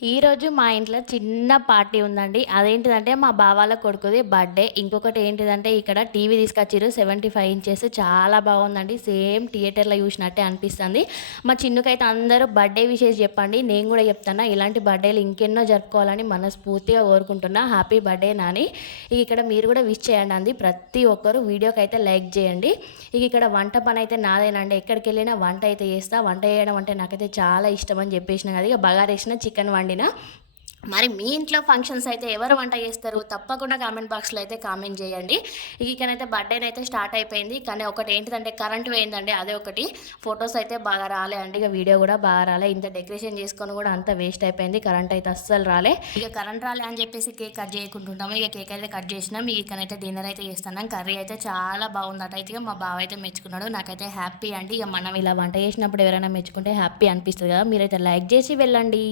ఈరోజు మా ఇంట్లో చిన్న పార్టీ ఉందండి. అదేంటిదంటే మా బావ వాళ్ళ కొడుకుది బర్త్‌డే. ఇంకొకటి ఏంటిదంటే ఇక్కడ టీవీ తీసుకొచ్చిర్రు 75 ఇంచెస్ చాలా బాగుందండి. సేమ్ థియేటర్‌లో చూసినట్టే అనిపిస్తుంది. మా చిన్నుకైతే అందరూ బర్త్‌డే విషెస్ చెప్పండి. నేను కూడా చెప్తున్నా. ఇలాంటి బర్త్‌డేలు ఇంకెన్నో జరుపుకోవాలని మనస్ఫూర్తిగా కోరుకుంటున్నా. Happy birthday Nani. ఇక్కడ మీరు కూడా విష్ చేయండి అండి. ప్రతి ఒక్కరు వీడియోకైతే లైక్ చేయండి. ఇక్కడ వంట పని అయితే నాదేనండి. ఎక్కడికెళ్ళినా వంట అయితే చేస్తా. వంట చేయడం అంటే నాకైతే చాలా ఇష్టం అని చెప్పేసిన కదా! ఇక బగారేసిన చికెన్ వండిన. మరి మీ ఇంట్లో ఫంక్షన్స్ అయితే ఎవరు వంట చేస్తారు? తప్పకుండా కామెంట్ బాక్స్‌లో అయితే కామెంట్ చేయండి. ఇకనైతే బర్త్‌డేనైతే స్టార్ట్ అయిపోయింది. కానీ ఒకటి ఏంటిదంటే కరెంట్ పోయిందండి. అదే ఒకటి. ఫోటోస్ అయితే బాగా రాలే అండి. ఇక వీడియో కూడా బాగా రాలే. ఇంత డెకరేషన్ చేసుకొని కూడా అంతా వేస్ట్ అయిపోయింది. కరెంట్ అయితే అస్సలు రాలే. ఇక కరెంట్ రాలే అని చెప్పేసి కేక్ కట్ చేయకుంటుంటాము. ఇక కేక్ అయితే కట్ చేసినాం. ఇకనైతే డిన్నర్ అయితే చేస్తున్నాం. కర్రీ అయితే చాలా బాగుందట. అయితే ఇక మా బావ అయితే మెచ్చుకున్నాడు. నాకైతే హ్యాపీ అండి. ఇక మనం ఇలా వంట చేసినప్పుడు ఎవరైనా మెచ్చుకుంటే హ్యాపీ అనిపిస్తది కదా! మీరైతే లైక్ చేసి వెళ్ళండి.